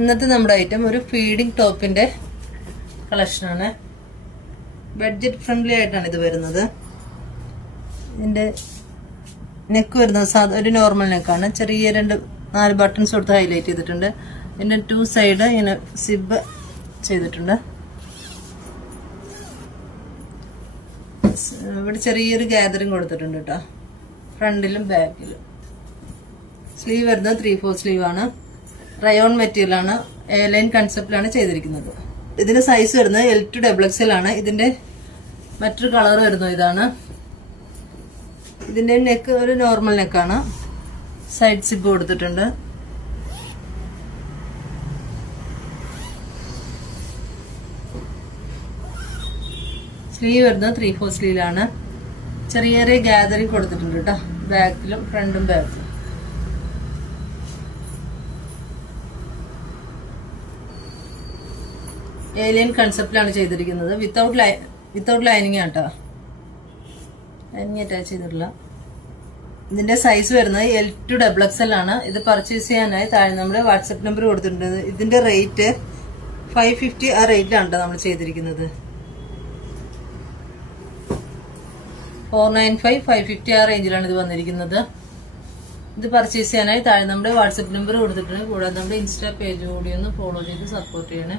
ഇന്നത്തെ നമ്മുടെ ഐറ്റം ഒരു ഫീഡിംഗ് ടോപ്പിന്റെ കളക്ഷനാണ്. ബഡ്ജറ്റ് ഫ്രണ്ട്ലി ആയിട്ടാണ് ഇത് വരുന്നത്. ഇതിന്റെ നെക്ക് വരുന്നത് ഒരു നോർമൽ നെക്കാണ്. ചെറിയ 4 ബട്ടൺസ് കൊടുത്ത് ഹൈലൈറ്റ് ചെയ്തിട്ടുണ്ട്. ഇതിന്റെ 2 സൈഡ് ഇങ്ങനെ സിബ് ചെയ്തിട്ടുണ്ട്. ഇവിടെ ചെറിയൊരു ഗാദറിങ് കൊടുത്തിട്ടുണ്ട് കേട്ടോ, ഫ്രണ്ടിലും ബാക്കിലും. സ്ലീവ് വരുന്നത് 3/4 സ്ലീവ് ആണ്. റയോൺ മെറ്റീരിയൽ ആണ്. എയർലൈൻ കൺസെപ്റ്റിലാണ് ചെയ്തിരിക്കുന്നത്. ഇതിന്റെ സൈസ് വരുന്നത് L to XXL ആണ്. ഇതിന്റെ മറ്റൊരു കളർ വരുന്നത് ഇതാണ്. ഇതിന്റെ നെക്ക് ഒരു നോർമൽ നെക്കാണ്. സൈഡ് സിബ് കൊടുത്തിട്ടുണ്ട്. സ്ലീവ് വരുന്നത് 3/4 സ്ലീവിലാണ്. ചെറിയ ചെറിയ ഗാദറിങ് കൊടുത്തിട്ടുണ്ട് കേട്ടോ, ബാക്കിലും ഫ്രണ്ടും ബാക്കും. ഏലിയൻ കൺസെപ്റ്റിലാണ് ചെയ്തിരിക്കുന്നത്. വിത്തൗട്ട് ലൈനിങ് ആണ് കേട്ടോ, ലൈനിങ് അറ്റാച്ച് ചെയ്തിട്ടില്ല. ഇതിന്റെ സൈസ് വരുന്നത് L to XXL ആണ്. ഇത് പർച്ചേസ് ചെയ്യാനായി താഴെ നമ്മുടെ വാട്സപ്പ് നമ്പർ കൊടുത്തിട്ടുണ്ട്. ഇതിന്റെ റേറ്റ് 550 ആ റേറ്റിലാണ് കേട്ടോ നമ്മൾ ചെയ്തിരിക്കുന്നത്. 495 550 ആ റേഞ്ചിലാണ് ഇത് വന്നിരിക്കുന്നത്. ഇത് പർച്ചേസ് ചെയ്യാനായി താഴെ നമ്മുടെ വാട്സപ്പ് നമ്പർ കൊടുത്തിട്ടുണ്ട്. കൂടാതെ നമ്മുടെ ഇൻസ്റ്റാ പേജ് കൂടി ഒന്ന് ഫോളോ ചെയ്ത് സപ്പോർട്ട് ചെയ്യണേ.